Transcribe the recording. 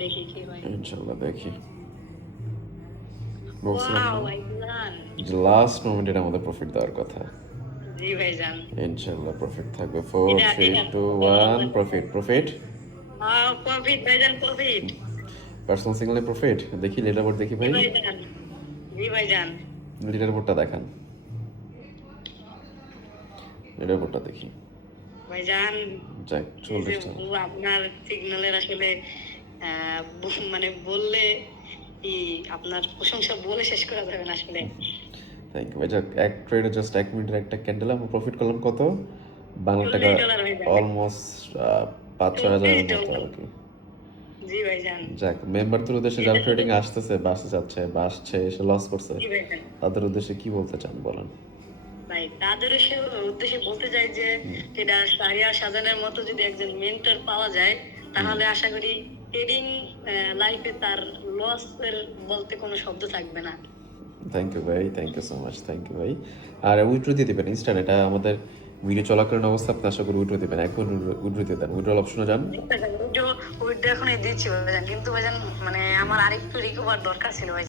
দেখি কি হয়। ইনশাল্লাহ দেখি। বলছিলাম ওয়াও না ভাইজান। যে লাস্ট মোমেন্টে আমাদের প্রফিট দেওয়ার কথা। জি ভাইজান। ইনশাল্লাহ প্রফিট থাকবে। 4 এটা 3 এটা 2 1 প্রফিট প্রফিট। প্রফিট ভাইজান, প্রফিট। পার্সোনাল সিগন্যালে প্রফিট। দেখি লিডার বোর্ড দেখি জি ভাই। ভাইজান, জি ভাইজান। লিডার বোর্ডটা দেখান। লিডার বোর্ডটা দেখি। ভাইজান, যাক এই যে 40টা। আপনার সিগন্যালের আসলে মানে বললে কি আপনার প্রশংসা বলে শেষ করা যাবে না আসলে। থ্যাংক ইউ ভাই। যাক এক ট্রেডে জাস্ট 1 মিনিটের একটা ক্যান্ডেল আমরা প্রফিট করলাম কত? বাংলা টাকা $40 ভাইজান। অলমোস্ট 5-6 হাজারের মতো আর কি। জি ভাইজান। যাক মেম্বারদের উদ্দেশ্যে যারা ট্রেডিং আসতেছে, বাসে যাচ্ছে বা আসছে, এসে লস করছে, জি ভাইজান। তাদের উদ্দেশ্যে কি বলতে চান বলেন? ভাই তাদের উদ্দেশ্যে বলতে চাই যে এটা সারিয়া সাজানের মতো যদি একজন মেন্টর পাওয়া যায় তাহলে আশা করি ট্রেডিং লাইফে তার লস এর বলতে কোনো শব্দ থাকবে না। থ্যাংক ইউ ভাই, thank you so much, thank you ভাই। আর উইথড্র দিয়ে দেবেন ইনস্ট্যান্ট, এটা আমাদের ভিডিও চলাকালীন অবস্থা আপনি আশা করি উইথড্র দেবেন, এখন উইথড্র দিয়ে দেন, উইথড্রল অপশনে যান। ওইটা এখনই দিচ্ছি ভাইজান, কিন্তু ভাইজান মানে আমার আরেকটু রিকভার দরকার ছিল ভাই।